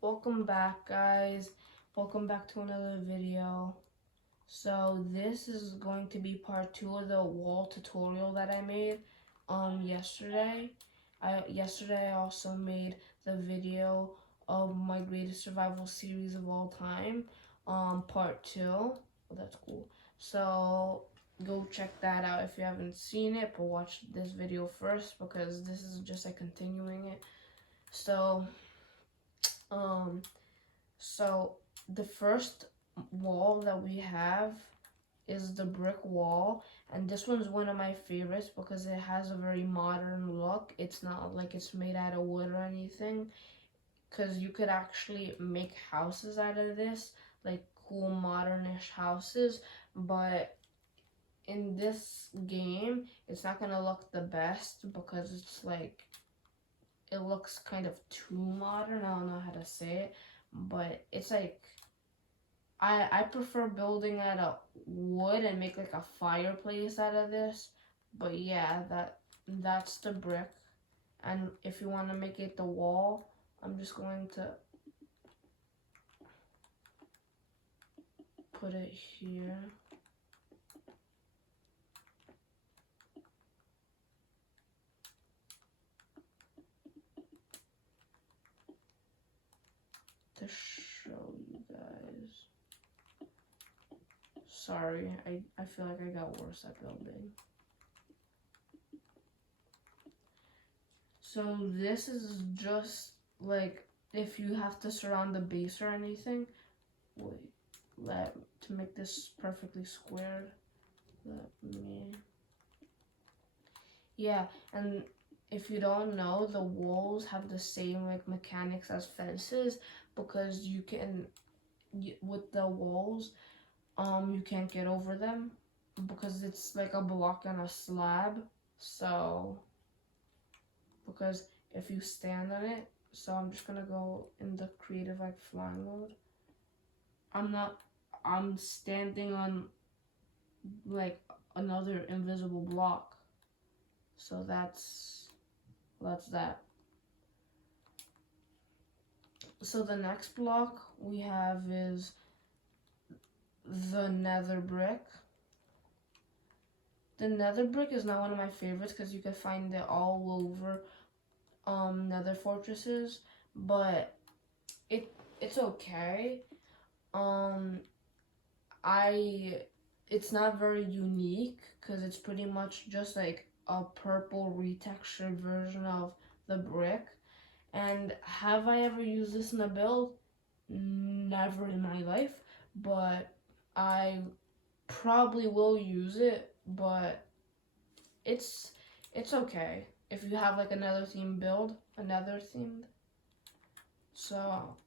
Welcome back, guys. Welcome back to another video. So this is going to be part 2 of the wall tutorial that I made yesterday. Yesterday I also made the video of my greatest survival series of all time, part 2. Oh, that's cool. So go check that out if you haven't seen it, but watch this video first because this is just like continuing it. So um so the first wall that we have is the brick wall, and this one's one of my favorites because it has a very modern look. It's not like it's made out of wood or anything, because you could actually make houses out of this, like cool modernish houses, but in this game it's not gonna look the best because it's like it looks kind of too modern. I don't know how to say it, but it's like I prefer building out of wood and make like a fireplace out of this. But yeah, that's the brick. And if you want to make it the wall, I'm just going to put it here. To show you guys. Sorry, I feel like I got worse at building. So this is just like if you have to surround the base or anything. Wait, to make this perfectly squared. Let me. Yeah, and if you don't know, the walls have the same like mechanics as fences because with the walls, you can't get over them because it's like a block and a slab. So because if you stand on it, so I'm just gonna go in the creative like flying mode. I'm standing on like another invisible block. So that's that. So the next block we have is the nether brick. The nether brick is not one of my favorites because you can find it all over nether fortresses, but it's okay. Um I it's not very unique because it's pretty much just like a purple retextured version of the brick. And have I ever used this in a build? Never in my life, but I probably will use it, but it's it's okay if you have like another theme build, another themed. So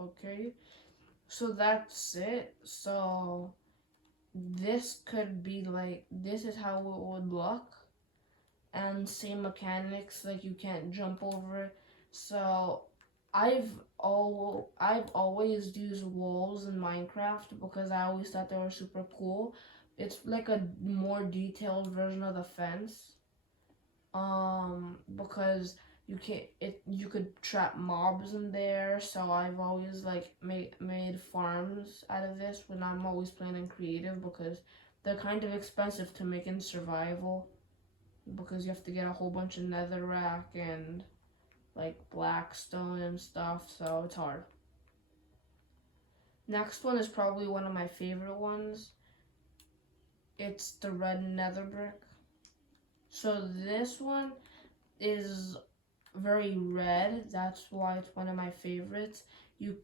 okay, so that's it. So this could be like this is how it would look, and same mechanics, like you can't jump over it. So I've always used walls in Minecraft because I always thought they were super cool. It's like a more detailed version of the fence. Because you could trap mobs in there, so I've always like made farms out of this when I'm always playing in creative because they're kind of expensive to make in survival because you have to get a whole bunch of netherrack and like blackstone and stuff, so it's hard. Next one is probably one of my favorite ones. It's the red nether brick. So this one is very red. That's why it's one of my favorites. You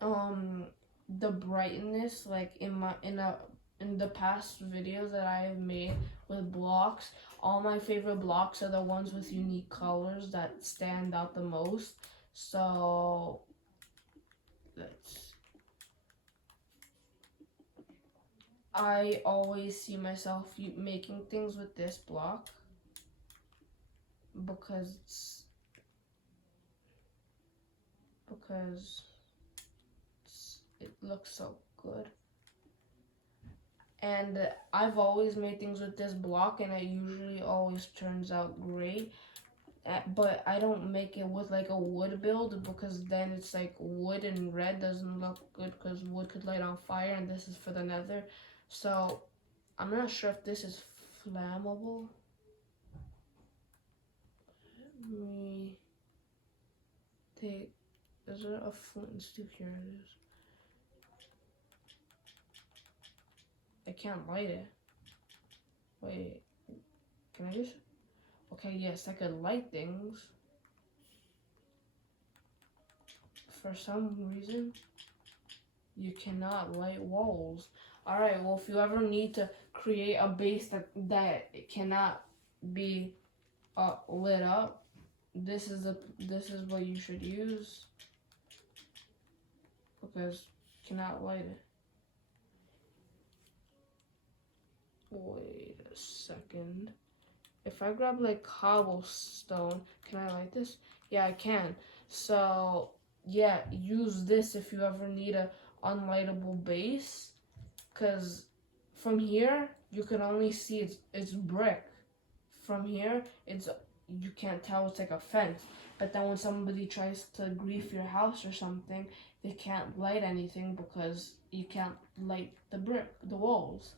the brightness, like in the past videos that I have made with blocks, all my favorite blocks are the ones with unique colors that stand out the most. So let's I always see myself making things with this block because it looks so good. And I've always made things with this block, and it usually always turns out great. But I don't make it with like a wood build, because then it's like wood and red doesn't look good, because wood could light on fire, and this is for the nether. So I'm not sure if this is flammable. Let me take, is there a flint and steel? Here it is. I can't light it. Wait, can I just? Okay, yes, I could light things. For some reason, you cannot light walls. Alright, well, if you ever need to create a base that cannot be lit up, this is what you should use, because you cannot light it. Wait a second. If I grab like cobblestone, can I light this? Yeah, I can. So yeah, use this if you ever need a unlightable base, because from here you can only see it's brick. From here you can't tell, it's like a fence. But then when somebody tries to grief your house or something, they can't light anything because you can't light the walls.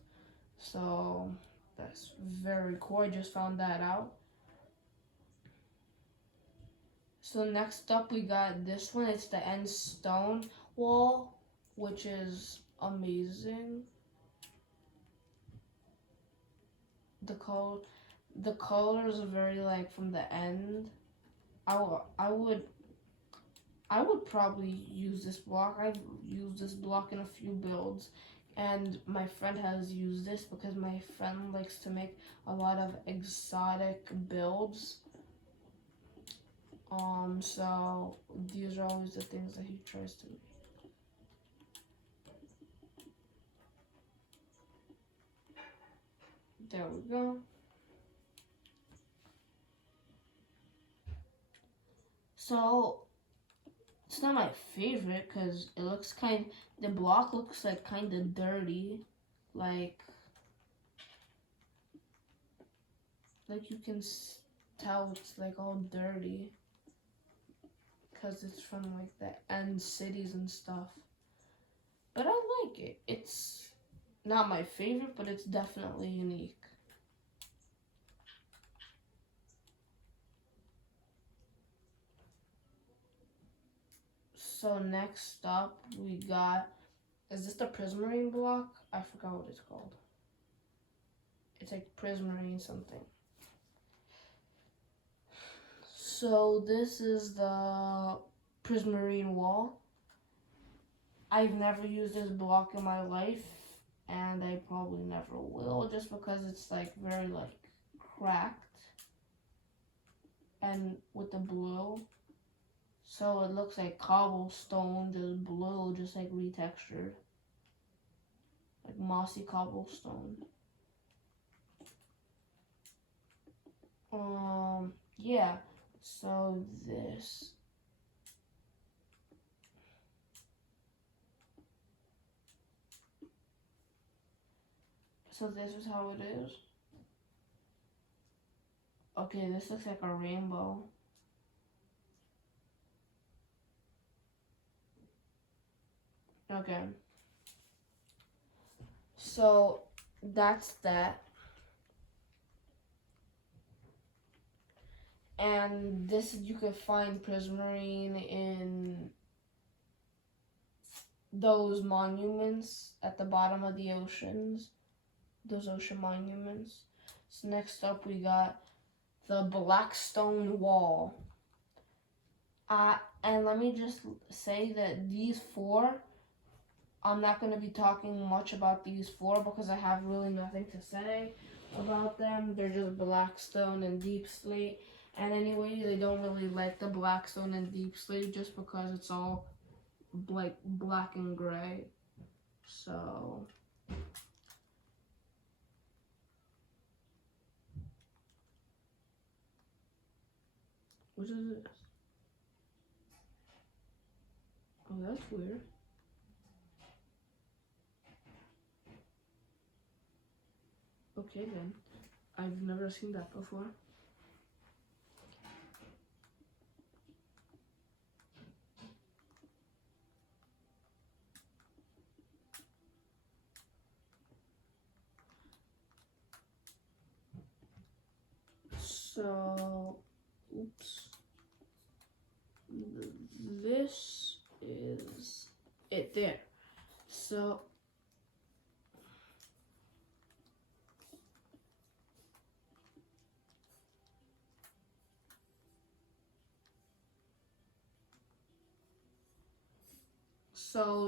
So that's very cool. I just found that out. So next up we got this one. It's the end stone wall, which is amazing. The colors are very like from the end. I would probably use this block. I've used this block in a few builds, and my friend has used this because my friend likes to make a lot of exotic builds. So these are always the things that he tries to make. There we go. So it's not my favorite because it looks the block looks like kind of dirty, like you can tell it's like all dirty because it's from like the end cities and stuff. But I like it. It's not my favorite, but it's definitely unique. So next up we got, is this the prismarine block? I forgot what it's called. It's like prismarine something. So this is the prismarine wall. I've never used this block in my life, and I probably never will, just because it's like very like cracked and with the blue. So it looks like cobblestone, just blue, just like retextured. Like mossy cobblestone. Yeah. So this. So this is how it is. Okay, this looks like a rainbow. Okay. So that's that. And this, you can find prismarine in those monuments at the bottom of the oceans. Those ocean monuments. So next up we got the Blackstone Wall. And let me just say that these four, I'm not going to be talking much about these four because I have really nothing to say about them. They're just Blackstone and Deep Slate. And anyway, they don't really like the Blackstone and Deep Slate just because it's all like black and gray. So What is this? Oh, that's weird. Okay then. I've never seen that before. So, oops. This is it there. So,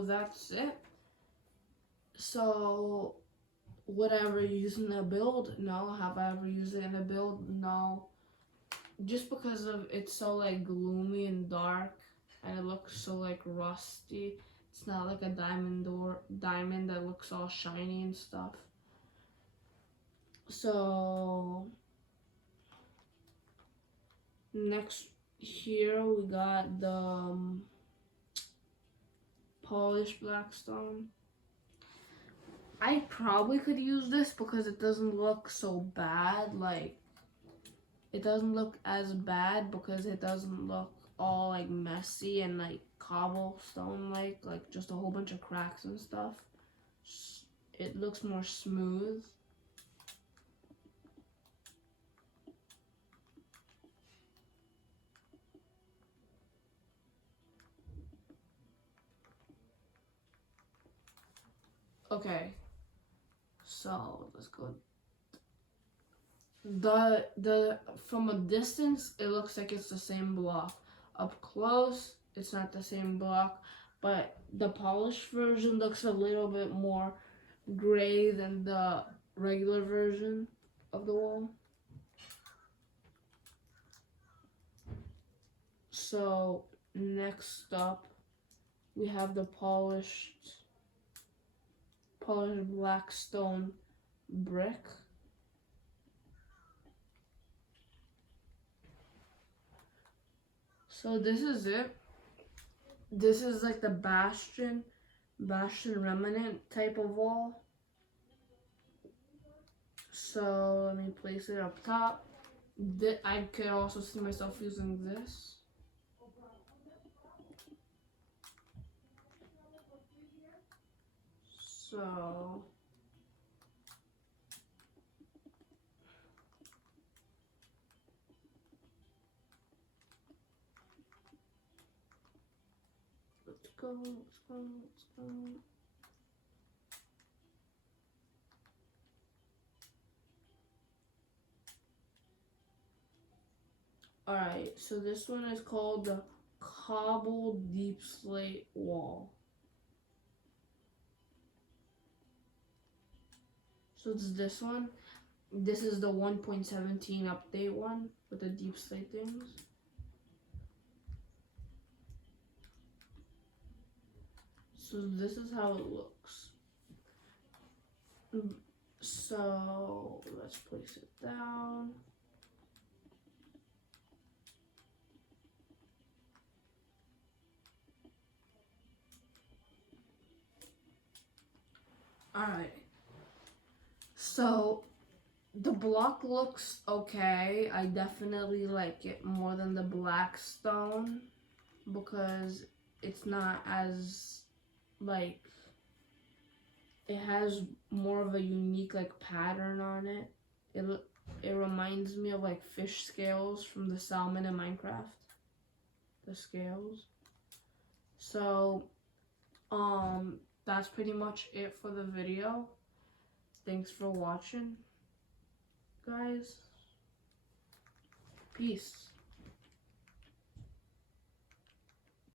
that's it. So, would I ever use it in a build? No. Have I ever used it in a build? No. Just because of it's so like gloomy and dark, and it looks so like rusty. It's not like a diamond that looks all shiny and stuff. So next here we got the polished blackstone. I probably could use this because it doesn't look so bad. Like, it doesn't look as bad because it doesn't look all like messy and like cobblestone like just a whole bunch of cracks and stuff. It looks more smooth. Okay, so let's go. The from a distance it looks like it's the same block. Up close it's not the same block, but the polished version looks a little bit more gray than the regular version of the wall. So next up we have the polished black stone brick. So this is it. This is like the bastion remnant type of wall. So let me place it up top. I could also see myself using this. So let's go. Alright, so this one is called the Cobble Deep Slate Wall. So it's this one. This is the 1.17 update one with the deep slate things. So this is how it looks. So let's place it down. Alright. So the block looks okay. I definitely like it more than the black stone because it's not as like, it has more of a unique like pattern on it. It reminds me of like fish scales from the salmon in Minecraft. The scales. So that's pretty much it for the video. Thanks for watching, guys. Peace.